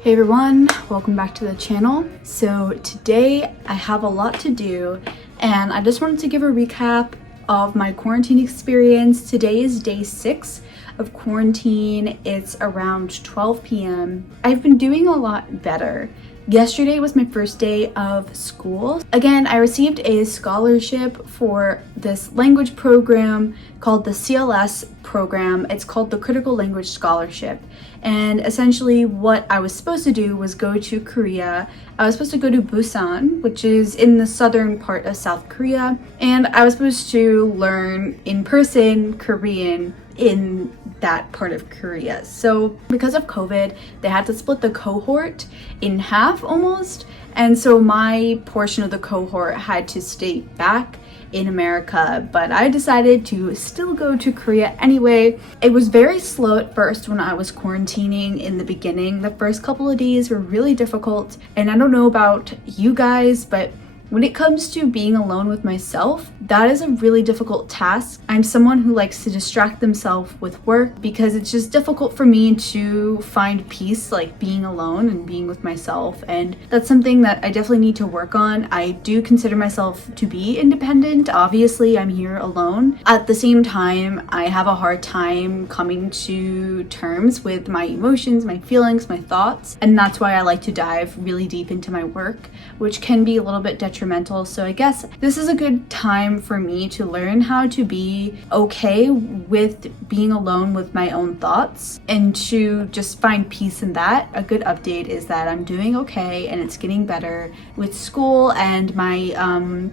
Hey everyone, welcome back to the channel. So today I have a lot to do and I just wanted to give a recap of my quarantine experience. Today is day 6 of quarantine. It's around 12 p.m. I've been doing a lot better. Yesterday was my first day of school. Again, I received a scholarship for this language program called the CLS program. It's called the Critical Language Scholarship. And essentially what I was supposed to do was go to Korea. I was supposed to go to Busan, which is in the southern part of South Korea. And I was supposed to learn in person Korean in that part of Korea. So because of COVID, they had to split the cohort in half almost. And so my portion of the cohort had to stay back in America, but I decided to still go to Korea anyway. It was very slow at first when I was quarantining in the beginning. The first couple of days were really difficult, and I don't know about you guys, but when it comes to being alone with myself, that is a really difficult task. I'm someone who likes to distract themselves with work because it's just difficult for me to find peace, like being alone and being with myself. And that's something that I definitely need to work on. I do consider myself to be independent. Obviously, I'm here alone. At the same time, I have a hard time coming to terms with my emotions, my feelings, my thoughts. And that's why I like to dive really deep into my work, which can be a little bit detrimental. So I guess this is a good time for me to learn how to be okay with being alone with my own thoughts and to just find peace in that. A good update is that I'm doing okay and it's getting better with school and my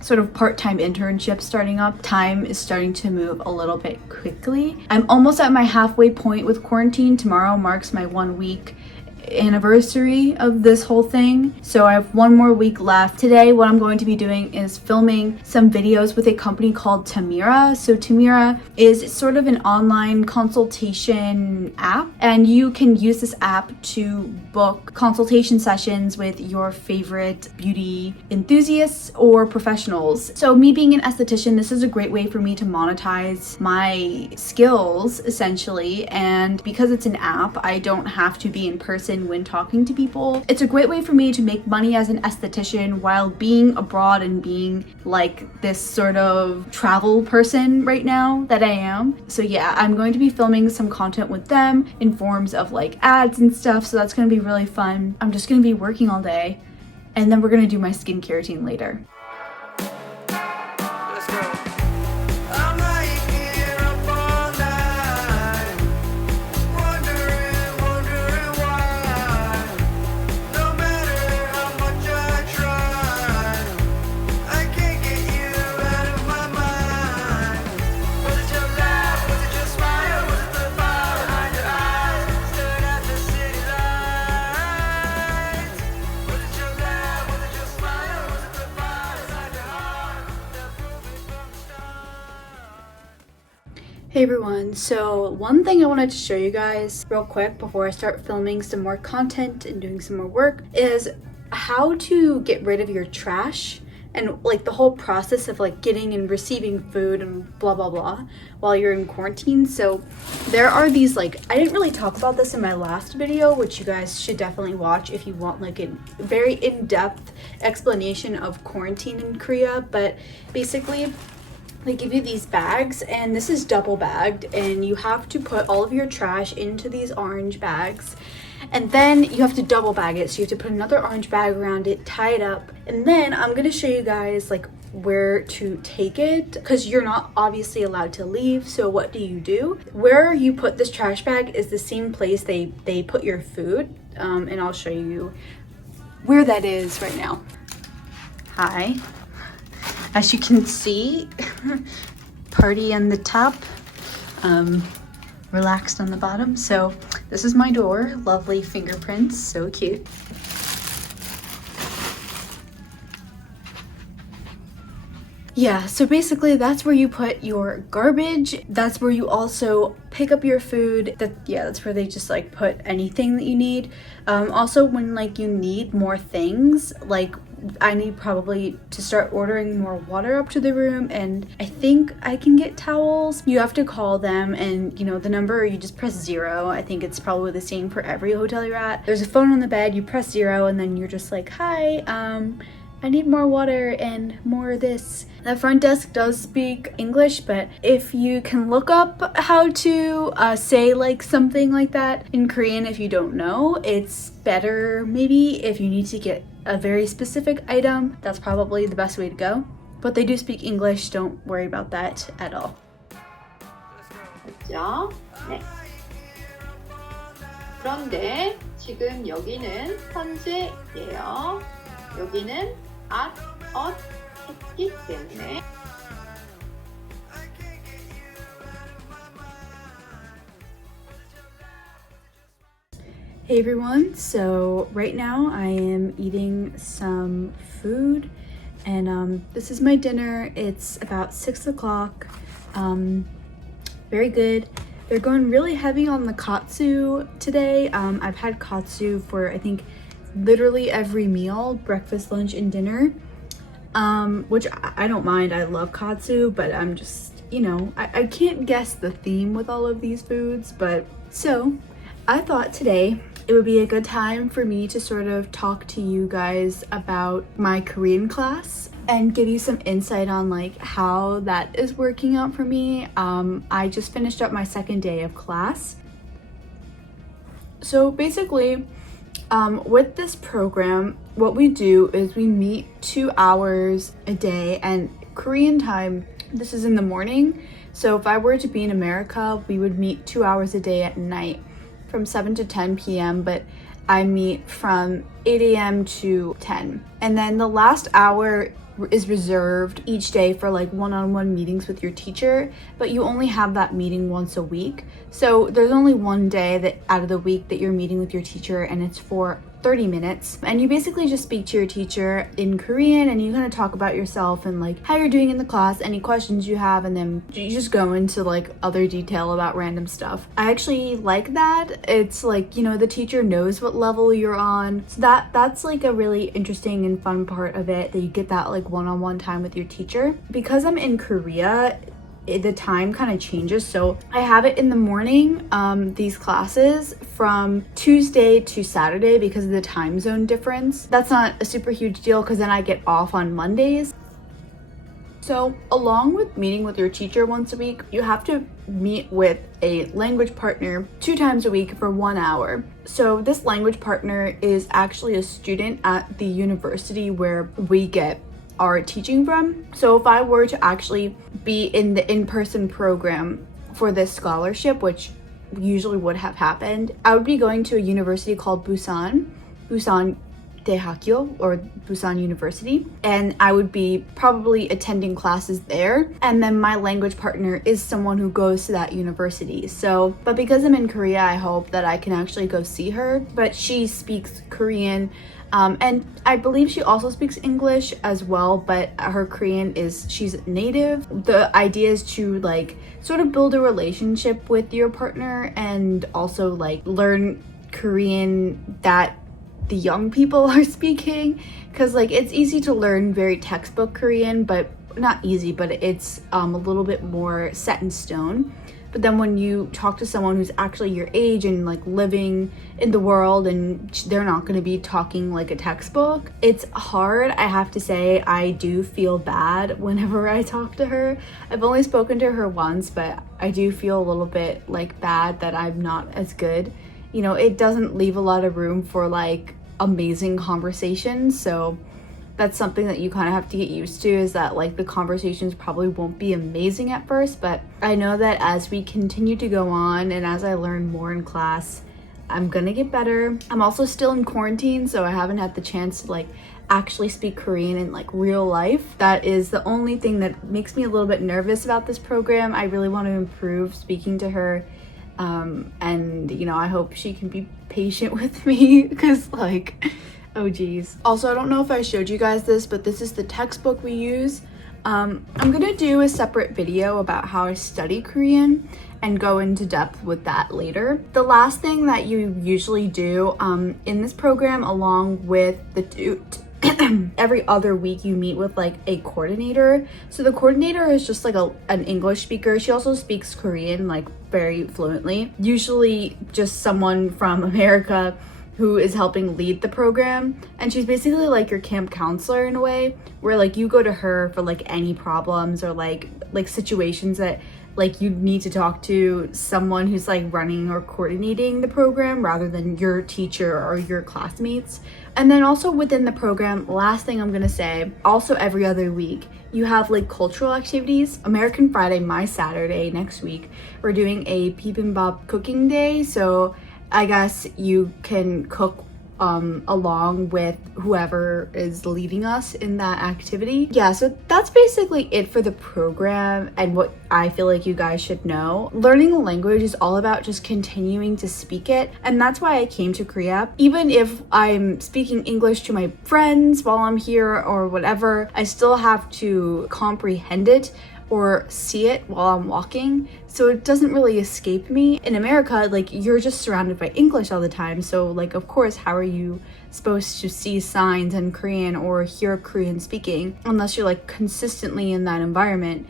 sort of part-time internship starting up. Time is starting to move a little bit quickly. I'm almost at my halfway point with quarantine. Tomorrow marks my 1-week anniversary of this whole thing, so I have 1 more week left. Today what I'm going to be doing is filming some videos with a company called Tamira. So Tamira is sort of an online consultation app, and you can use this app to book consultation sessions with your favorite beauty enthusiasts or professionals. So me being an esthetician, this is a great way for me to monetize my skills essentially, and because it's an app, I don't have to be in person when talking to people. It's a great way for me to make money as an esthetician while being abroad and being like this sort of travel person right now that I am. So yeah, I'm going to be filming some content with them in forms of like ads and stuff, so that's going to be really fun. I'm just going to be working all day and then we're going to do my skincare routine later. Hey everyone, so one thing I wanted to show you guys real quick before I start filming some more content and doing some more work is how to get rid of your trash and like the whole process of like getting and receiving food and blah blah blah while you're in quarantine. So there are these, like, I didn't really talk about this in my last video, which you guys should definitely watch if you want like a very in-depth explanation of quarantine in Korea, but basically they give you these bags, and this is double bagged, and you have to put all of your trash into these orange bags, and then you have to double bag it. So you have to put another orange bag around it, tie it up, and then I'm gonna show you guys like where to take it because you're not obviously allowed to leave. So what do? Where you put this trash bag is the same place they put your food, and I'll show you where that is right now. Hi. As you can see, party on the top, relaxed on the bottom. So this is my door, lovely fingerprints, so cute. Yeah, so basically that's where you put your garbage. That's where you also pick up your food. That's where they just like put anything that you need. Also when like you need more things, like I need probably to start ordering more water up to the room, and I think I can get towels. You have to call them, and you know the number, you just press 0. I think it's probably the same for every hotel you're at. There's a phone on the bed, you press 0, and then you're just like, hi, I need more water and more of this. The front desk does speak English, but if you can look up how to say like something like that in Korean, if you don't know, it's better maybe if you need to get a very specific item. That's probably the best way to go. But they do speak English, don't worry about that at all. 됐죠? 네. 그런데 지금 여기는 현재예요. 여기는 했기 때문에. Hey everyone, so right now I am eating some food, and this is my dinner. It's about 6 o'clock. Very good. They're going really heavy on the katsu today. I've had katsu for I think literally every meal, breakfast, lunch, and dinner, which I don't mind. I love katsu, but I'm just, you know, I can't guess the theme with all of these foods. But so I thought today it would be a good time for me to sort of talk to you guys about my Korean class and give you some insight on like how that is working out for me. I just finished up my second day of class. So basically, with this program, what we do is we meet 2 hours a day, and Korean time, this is in the morning. So if I were to be in America, we would meet 2 hours a day at night from 7 to 10 p.m. But I meet from 8 a.m. to 10. And then the last hour is reserved each day for like one-on-one meetings with your teacher, but you only have that meeting once a week. So there's only one day that out of the week that you're meeting with your teacher, and it's for 30 minutes. And you basically just speak to your teacher in Korean, and you kind of talk about yourself and like how you're doing in the class, any questions you have, and then you just go into like other detail about random stuff. I actually like that. It's like, you know, the teacher knows what level you're on. So that's like a really interesting and fun part of it, that you get that like one-on-one time with your teacher. Because I'm in Korea, the time kind of changes, so I have it in the morning, these classes from Tuesday to Saturday because of the time zone difference. That's not a super huge deal because then I get off on Mondays. So along with meeting with your teacher once a week, you have to meet with a language partner 2 times a week for 1 hour. So this language partner is actually a student at the university where we get our teaching from. So if I were to actually be in the in-person program for this scholarship, which usually would have happened, I would be going to a university called Busan 대학교, or Busan University, and I would be probably attending classes there. And then my language partner is someone who goes to that university. So, but because I'm in Korea, I hope that I can actually go see her. But she speaks Korean, and I believe she also speaks English as well, but her Korean she's native. The idea is to like sort of build a relationship with your partner and also like learn Korean that the young people are speaking, because like it's easy to learn very textbook Korean, but not easy, but it's a little bit more set in stone. But then when you talk to someone who's actually your age and like living in the world, and they're not going to be talking like a textbook, it's hard. I have to say, I do feel bad whenever I talk to her. I've only spoken to her once, but I do feel a little bit like bad that I'm not as good. You know, it doesn't leave a lot of room for like amazing conversations. So that's something that you kind of have to get used to, is that like the conversations probably won't be amazing at first, but I know that as we continue to go on and as I learn more in class, I'm gonna get better. I'm also still in quarantine, so I haven't had the chance to like actually speak Korean in like real life. That is the only thing that makes me a little bit nervous about this program. I really want to improve speaking to her, and you know, I hope she can be patient with me, because like, oh geez. Also, I don't know if I showed you guys this, but this is the textbook we use. I'm gonna do a separate video about how I study Korean and go into depth with that later. The last thing that you usually do in this program, along with the every other week you meet with like a coordinator. So the coordinator is just like an English speaker. She also speaks Korean like very fluently. Usually just someone from America who is helping lead the program, and she's basically like your camp counselor in a way, where like you go to her for like any problems or like situations that like you need to talk to someone who's like running or coordinating the program rather than your teacher or your classmates. And then also within the program, last thing I'm gonna say, also every other week you have like cultural activities. American Friday, my Saturday next week, we're doing a bibimbap cooking day. So I guess you can cook along with whoever is leading us in that activity. Yeah, so that's basically it for the program and what I feel like you guys should know. Learning a language is all about just continuing to speak it, and that's why I came to Korea. Even if I'm speaking English to my friends while I'm here or whatever, I still have to comprehend it or see it while I'm walking, so it doesn't really escape me. In America, like, you're just surrounded by English all the time, so like, of course, how are you supposed to see signs in Korean or hear Korean speaking unless you're like consistently in that environment?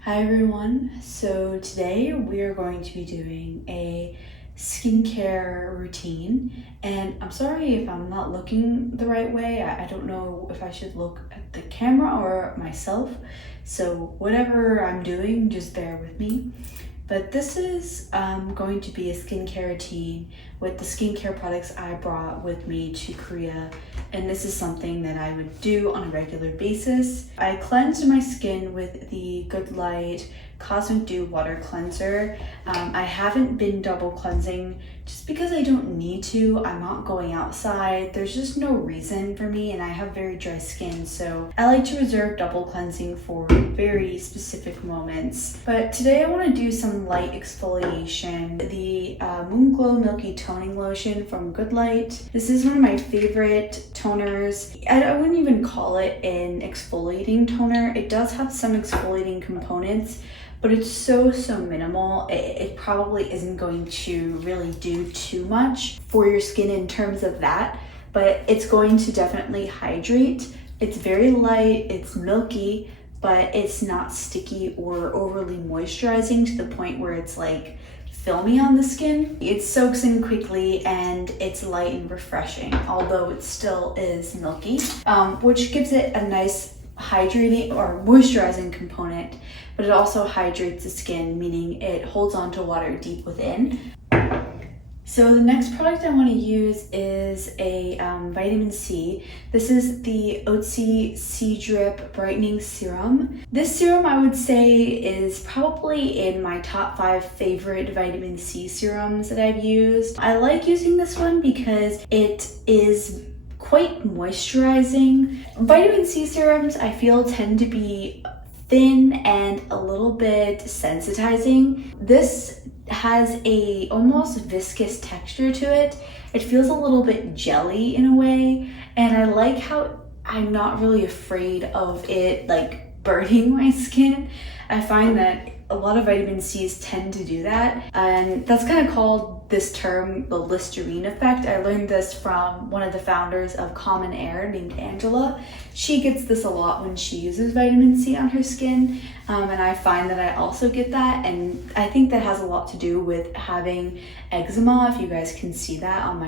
Hi everyone, so today we are going to be doing a skincare routine, and I'm sorry if I'm not looking the right way. I don't know if I should look at the camera or myself, so whatever I'm doing, just bear with me. But this is going to be a skincare routine with the skincare products I brought with me to Korea, and this is something that I would do on a regular basis. I cleansed my skin with the Good Light Cosmic Dew Water Cleanser. I haven't been double cleansing just because I don't need to. I'm not going outside. There's just no reason for me, and I have very dry skin, so I like to reserve double cleansing for very specific moments. But today I want to do some light exfoliation. The Moonglow Milky Toning Lotion from Good Light. This is one of my favorite toners. I wouldn't even call it an exfoliating toner. It does have some exfoliating components, but it's so minimal. It probably isn't going to really do too much for your skin in terms of that, but it's going to definitely hydrate. It's very light, it's milky, but it's not sticky or overly moisturizing to the point where it's like filmy on the skin. It soaks in quickly and it's light and refreshing, although it still is milky, which gives it a nice hydrating or moisturizing component, but it also hydrates the skin, meaning it holds on to water deep within. So the next product I want to use is a vitamin C. This is the Otse C Drip Brightening Serum. This serum, I would say, is probably in my top 5 favorite vitamin C serums that I've used. I like using this one because it is quite moisturizing. Vitamin C serums, I feel, tend to be thin and a little bit sensitizing. This has a almost viscous texture to it. It feels a little bit jelly in a way, and I like how I'm not really afraid of it like burning my skin. I find that a lot of vitamin C's tend to do that, and that's kind of called, this term, the Listerine effect. I learned this from one of the founders of Common Air named Angela. She gets this a lot when she uses vitamin C on her skin, and I find that I also get that, and I think that has a lot to do with having eczema, if you guys can see that on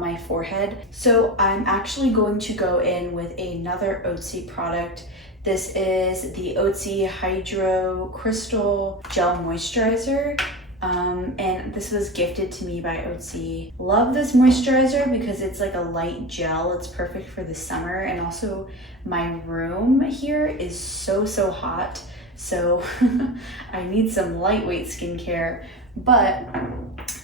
my forehead. So I'm actually going to go in with another Otse product. This is the Otse Hydro Crystal Gel Moisturizer, and this was gifted to me by Otse. Love this moisturizer because it's like a light gel. It's perfect for the summer, and also my room here is so hot, so I need some lightweight skincare. But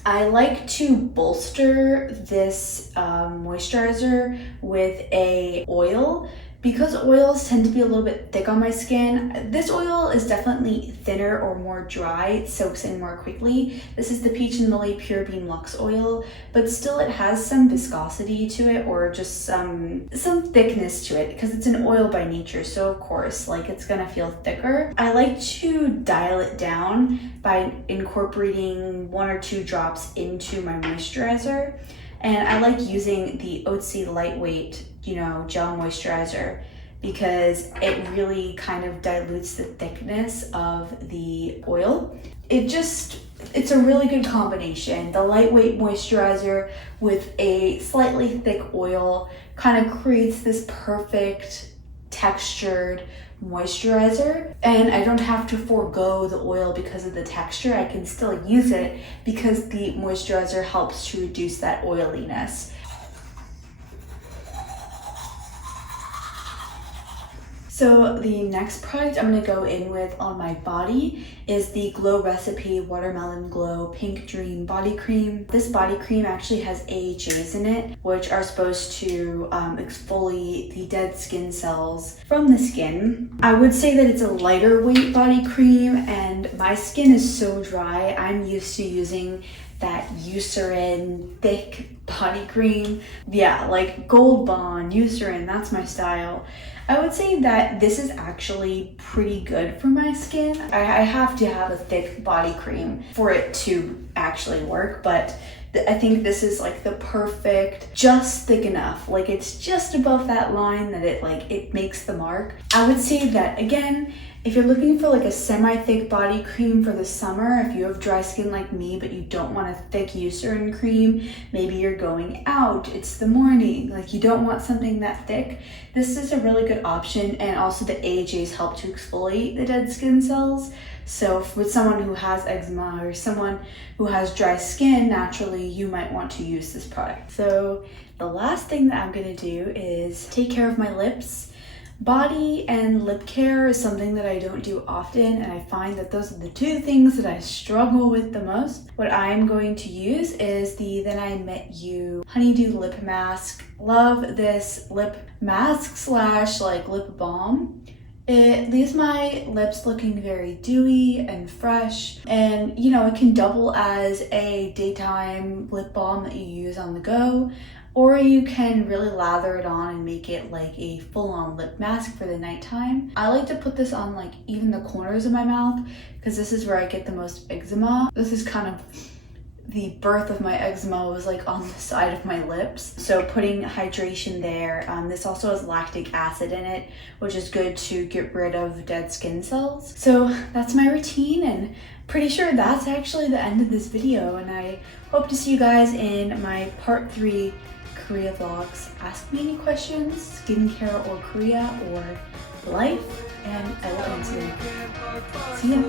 I like to bolster this moisturizer with a oil, Because oils tend to be a little bit thick on my skin, this oil is definitely thinner or more dry. It soaks in more quickly. This is the Peach and Lily Pure Bean Luxe Oil, but still it has some viscosity to it, or just some thickness to it, because it's an oil by nature, so of course, like, it's gonna feel thicker. I like to dial it down by incorporating 1 or 2 drops into my moisturizer. And I like using the Otse lightweight, gel moisturizer, because it really kind of dilutes the thickness of the oil. It's a really good combination. The lightweight moisturizer with a slightly thick oil kind of creates this perfect textured moisturizer, and I don't have to forego the oil because of the texture. I can still use it because the moisturizer helps to reduce that oiliness. So the next product I'm going to go in with on my body is the Glow Recipe Watermelon Glow Pink Dream Body Cream. This body cream actually has AHAs in it, which are supposed to exfoliate the dead skin cells from the skin. I would say that it's a lighter weight body cream, and my skin is so dry. I'm used to using that Eucerin thick body cream. Yeah, like Gold Bond, Eucerin, that's my style. I would say that this is actually pretty good for my skin. I have to have a thick body cream for it to actually work, but I think this is like the perfect, just thick enough. Like, it's just above that line that it makes the mark. I would say that, again, if you're looking for like a semi-thick body cream for the summer, if you have dry skin like me but you don't want a thick Eucerin cream, maybe you're going out, it's the morning, like you don't want something that thick, this is a really good option. And also the AHAs help to exfoliate the dead skin cells. So with someone who has eczema or someone who has dry skin naturally, you might want to use this product. So the last thing that I'm gonna do is take care of my lips. Body and lip care is something that I don't do often, and I find that those are the 2 things that I struggle with the most. What I'm going to use is the Then I Met You Honeydew Lip Mask. Love this lip mask slash like lip balm. It leaves my lips looking very dewy and fresh, and it can double as a daytime lip balm that you use on the go, or you can really lather it on and make it like a full-on lip mask for the nighttime. I like to put this on like even the corners of my mouth, because this is where I get the most eczema. This is kind of the birth of my eczema, was like on the side of my lips. So putting hydration there. This also has lactic acid in it, which is good to get rid of dead skin cells. So that's my routine, and pretty sure that's actually the end of this video. And I hope to see you guys in my part 3 Korea vlogs. Ask me any questions, skincare or Korea or life, and I will answer them. See ya.